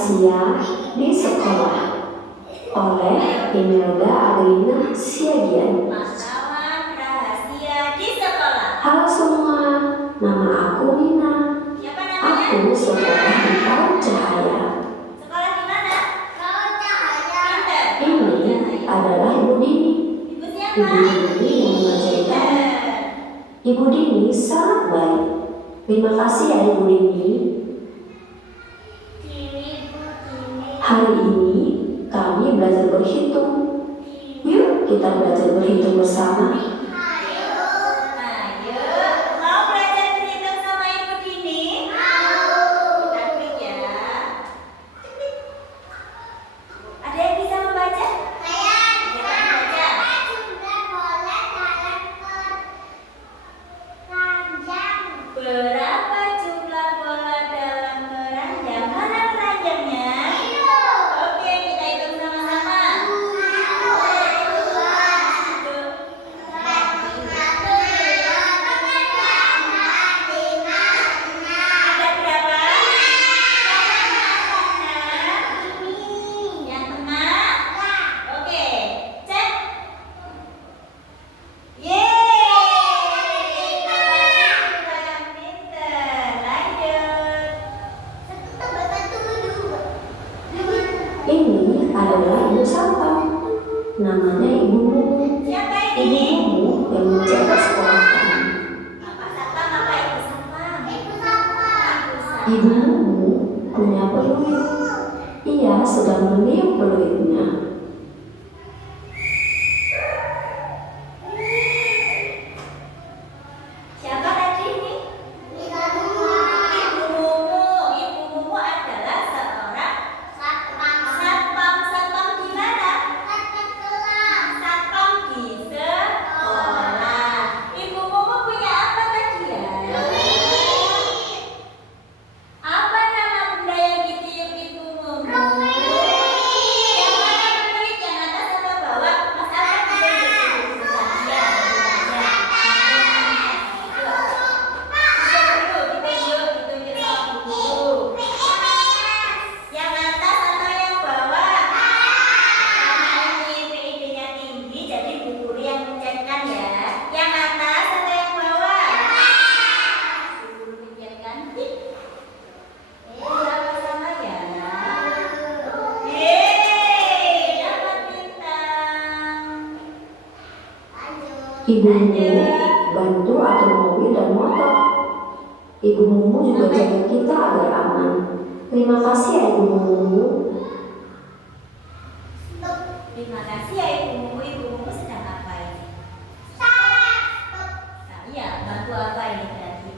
Rahasia di Sekolah oleh Imelda Adelina Siagian. Pahlawan rahasia di sekolah. Halo semua, nama aku Nina. Siapa namanya? Aku sekolah di Paut Cahaya. Sekolah di mana? Paut Cahaya. Pinter. Ini adalah Ibu Dini. Ibu siapa? Ibu Dini yang mengajarkan. Ibu Dini sangat baik. Terima kasih ya Ibu Dini. Hari ini kami belajar berhitung. Yuk kita belajar berhitung bersama. Ayo. Mau belajar berhitung sama Ibu Dini? Mau. Kita klik ya. Ada yang bisa membaca? Saya. Bisa membaca. Berapa jumlah bola dalam keranjang? Mana keranjangnya? Oke, kita hitung sama-sama. Ada berapa? Yang tengah? Oke, cek. Yeay, Bapak yang pinter. Lanjut. Ini adalah Ibu Sapa. Namanya Ibu Mumu. Siapa Ibu ini? Mumu yang menjaga sekolah kami. Apa satpam apa ibu satpam? Ibu satpam. Ibu Mumu punya peluit. Ia sedang meniup peluitnya. Siapa tadi ini? Ibu Mumu. Ibu Mumu adalah seorang satpam. Satpam di mana? Satpam di sekolah. Ibu Mumu punya apa tadi ya? Apa nama benda yang ditiup Ibu Mumu? Yang mana peluit? Yang atas atau bawah? Mas Alfred bisa duduk sebentar. Ya, ditunjuk sama Bu Guru. Yang atas atau yang bawah? Karena ini PID-nya tinggi, jadi Bu Guru yang mencetkan ya. Yang atas atau yang bawah? Bu Guru mencetkan. Sama-sama ya. Yeay, dapat bintang. Ibu Mumu bantu atur mobil dan motor. Ibu Mumu juga jaga kita agar aman. Terima kasih ya Ibu Mumu. Terima kasih ya Ibu Mumu. Ibu Mumu sedang apa ini? Nah, iya, bantu apa ini berarti?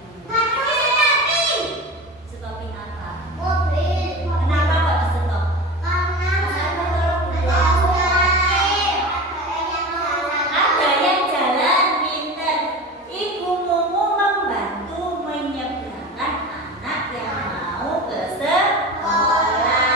Stopin apa? Kenapa kok di stop? Ada yang jalan, pinter. Ibu Mumu membantu menyeberangkan anak yang mau ke sekolah.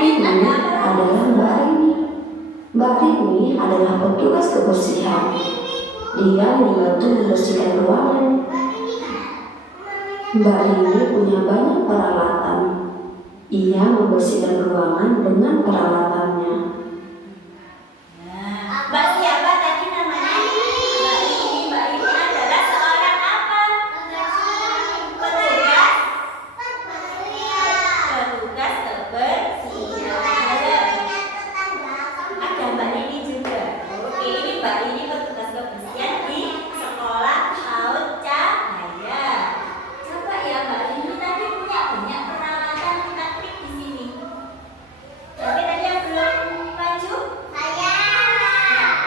Ini adalah Mbak Rini. Mbak Rini adalah petugas kebersihan. Dia membantu membersihkan ruangan. Mbak Rini punya banyak peralatan. Ia membersihkan ruangan dengan peralatannya. Mbak siapa tadi namanya? Mbak ini adalah seorang apa? Petugas kebersihan. Ada Mbak Rini juga. Oke, ini Mbak Rini petugas kebersihan di sekolah PAUD Cahaya. Coba ya Mbak Rini tadi punya banyak peralatan teknik di sini. Tapi tadi yang belum maju? Saya.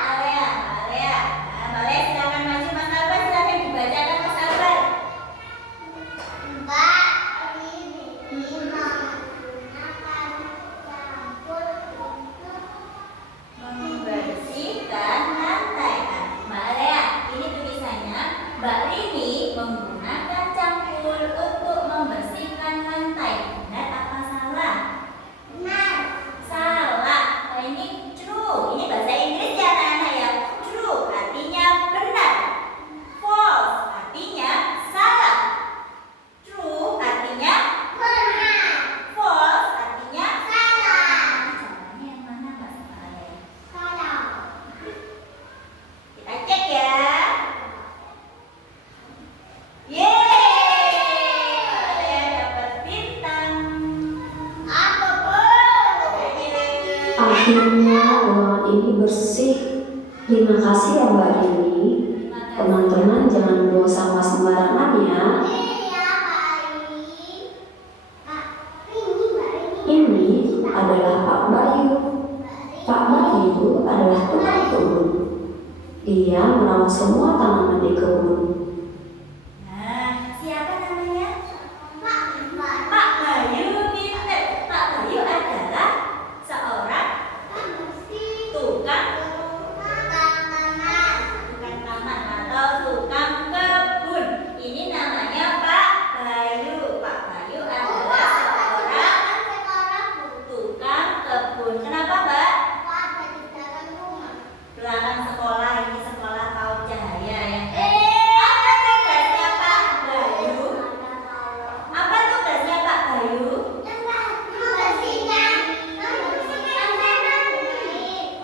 Alea. Nah, Mbak Alea silakan maju. Mas Albar silakan dibacakan Mas Albar. Mbak Rini menggunakan campur untuk Membersihkan lantai. Mbak Alea, ini tulisannya Mbak Rini menggunakan cangkul untuk membersihkan lantai. Benar apa salah? benar. Salah. Oh, ini true. Ini bahasa Inggris ya anak-anak ya. True artinya benar. False artinya salah. True artinya Benar. false artinya Salah. jawabannya yang mana Mbak Alea? Salah. Kita cek ya. Yeay, Alea dapat bintang. Apa Akhirnya ruangan ini bersih. Terima kasih ya Mbak Rini. Terima kasih. Teman-teman jangan buang sampah sembarangan ya. Iya, Mbak Rini. Mbak Rini. Ini adalah Pak Bayu. Pak Bayu adalah tukang kebun. Dia merawat semua tanaman di kebun. Nah, siapa namanya? Mbak Pak Bayu pinter. Pak Bayu adalah seorang tukang taman atau tukang kebun. Ini namanya Pak Bayu. Pak Bayu adalah seorang tukang kebun. Kenapa Mbak? Belakang sekolah, ini sekolah PAUD Cahaya ya. Apa tugasnya Pak Bayu? Apa tugasnya Pak Bayu?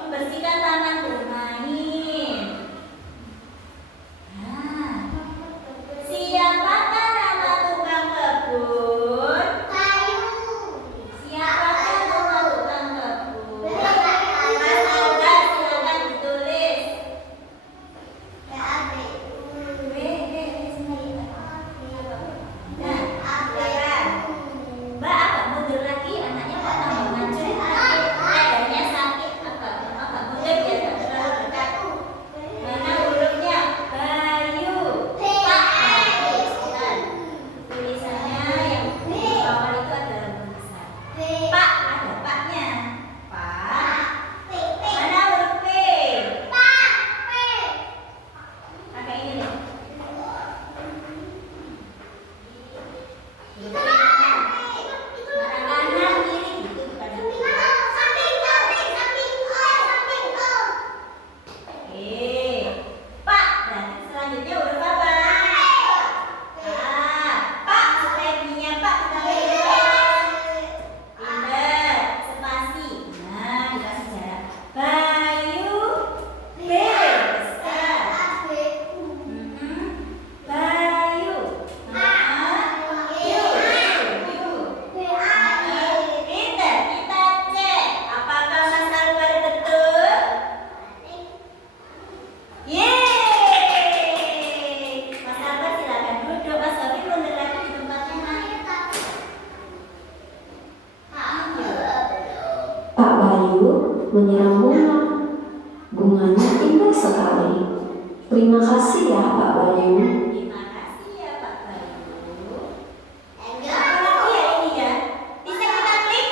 Membersihkan taman bermain. Nah, siapakah nama tukang kebun? Siapakah nama tukang kebun? Mas Albar silakan ditulis. Nah, silakan. Mbak agak mundur lagi, anaknya kok tambah maju. Lehernya sakit, agak mundur ya, tak terlalu dekat. Mana hurufnya? Bayu. Pak Bayu. Sebentar. Tulisannya yang di bawah itu adalah huruf besar. Pak, ada paknya. Pak. Mana huruf P? Pakai ini nih. Huruf P mana? Mana kanan kiri gitu bukan? Pak. Berarti selanjutnya huruf apa? Pak. Selanjutnya Pak kita pilih huruf apa? Pinter. Spasi. Nah, dikasih jarak. Bayu. B. Besar. Bayu. Yu. Pinter. Kita cek. Apakah Mas Albar betul? Yeay! Mas Albar silakan duduk. Mas Gavin mundur lagi di tempatnya. Pak Bayu menyiram bunga. Bunganya indah sekali. Terima kasih ya Pak Bayu. Terima kasih ya Pak Bayu. Apa lagi ya ini ya? Bisa kita klik?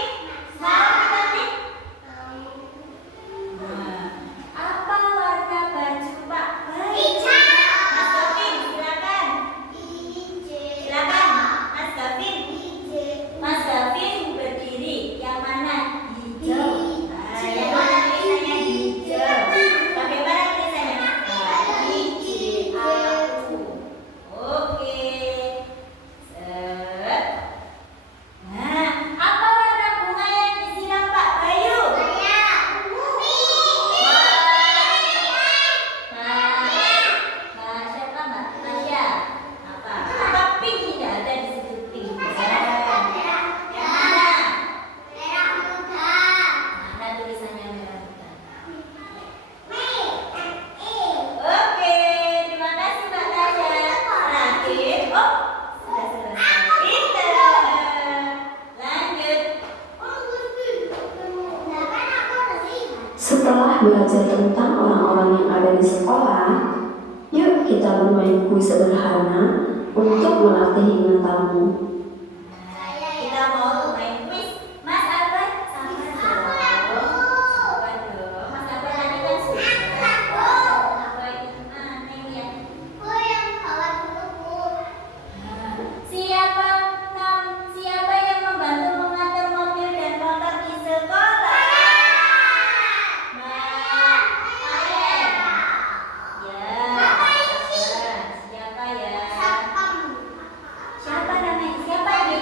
Mau kita klik? Nah, apa warna baju Pak Bayu? Mas Gavin silakan. Silakan Mas Gavin. Mas Gavin berdiri. Yang mana? belajar tentang orang-orang yang ada di sekolah, yuk kita bermain kuis sederhana untuk melatih ingatanmu. Kita mau main kuis. Mas Albert, sabar dong. Mas Albert tadi kan sudah. Apa itu? Neng lihat. Aku yang bawa buku. Siapa yang membantu mengatur mobil dan motor di sekolah? Mbak Ayen. Ya. Siapa ya? Siapa namanya? Siapa ini?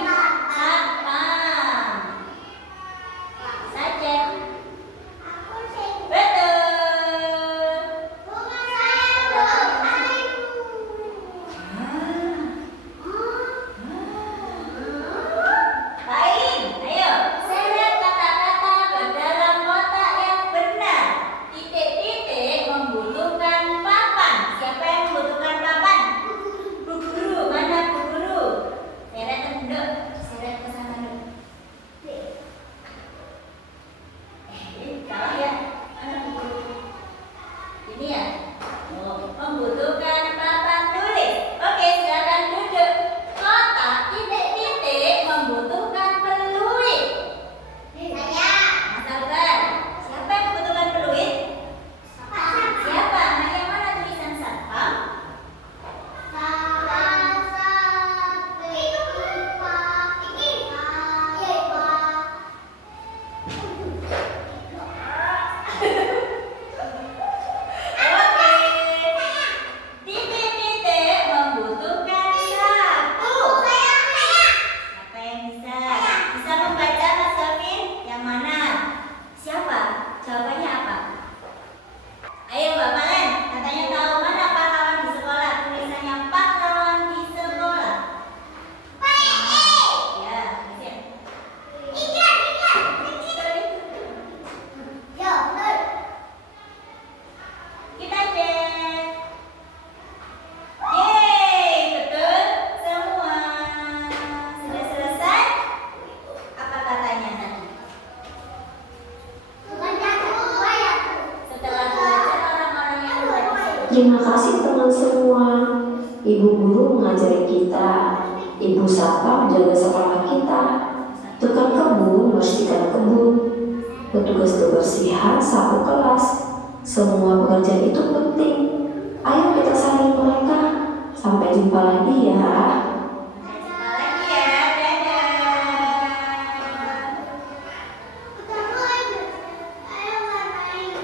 Satpam. Saja. Aku sih. Betul. Bukan saya dong. Lain, ayo seret kata-kata ke dalam kotak yang benar. Titik-titik membutuhkan papan. Siapa yang membutuhkan papan? Bu guru, mana bu guru? Seret tenduk, seret ke sana dulu. Salah ya. Mana bu guru? Ini ya. Oh, membutuhkan papan tulis. Oke, silakan duduk. Kotak titik-titik membutuhkan peluit. Saya. Mas Albert, siapa yang membutuhkan peluit? Siapa? Nah, yang mana tulisan satpam? Oke. Titik-titik membutuhkan sapu. Siapa yang bisa? Bisa membaca Mas Gavin? Yang mana? Siapa? Jawabannya apa? Ayo Mbak Malen, katanya tahu mana pahlawan di sekolah? Tulisannya pahlawan di sekolah. Ya, bisa. Kita cek. Yeay, betul semua. Sudah selesai? Apa katanya tadi? Setelah belajar orang-orang yang ada di sekolah. Terima kasih teman semua. Ibu guru mengajari kita, ibu satpam jaga sekolah kita, tukang kebun membersihkan kebun, petugas kebersihan sapu kelas. Semua pekerjaan itu penting. Ayo kita saling mereka. Sampai jumpa lagi ya. Jumpa lagi ya, dadah.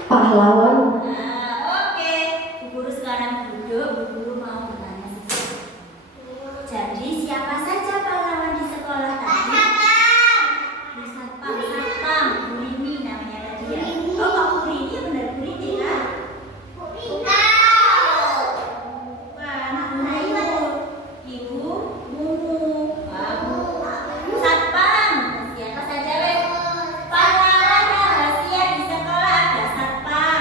Pahlawan. Nah, oke. Bu guru sekarang duduk. Bu guru mau bertanya sesuatu. Jadi siapa saja pahlawan di sekolah tadi? Bu Satpam, Bu Rini namanya tadi ya. Oh, kok Bu Rini benar Bu Rini kan? Bukan, Ibu Mumu. Satpam. Siapa saja weh? Pahlawan rahasia di sekolah ada satpam.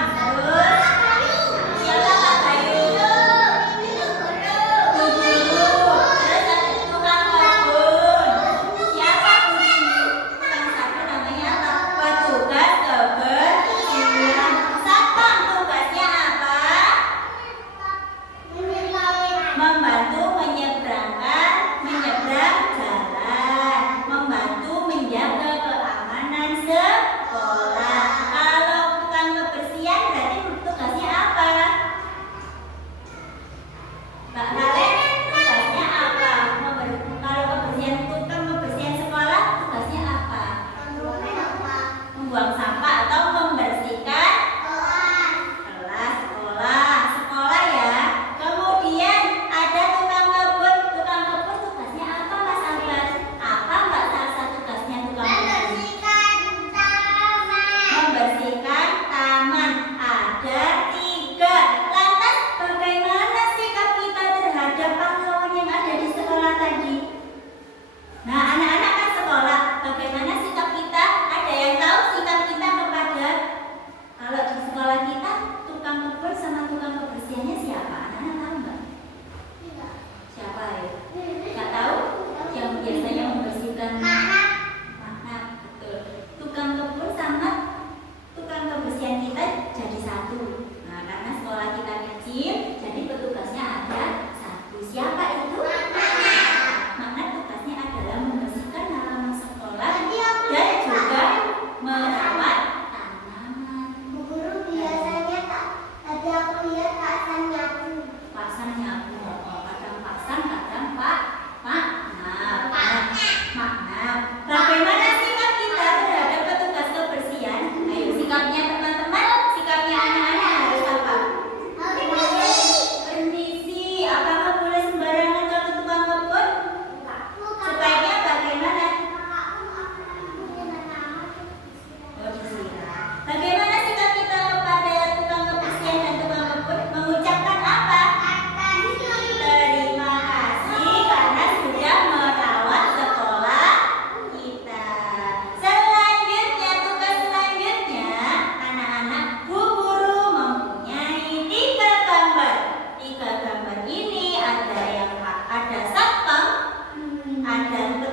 dan B.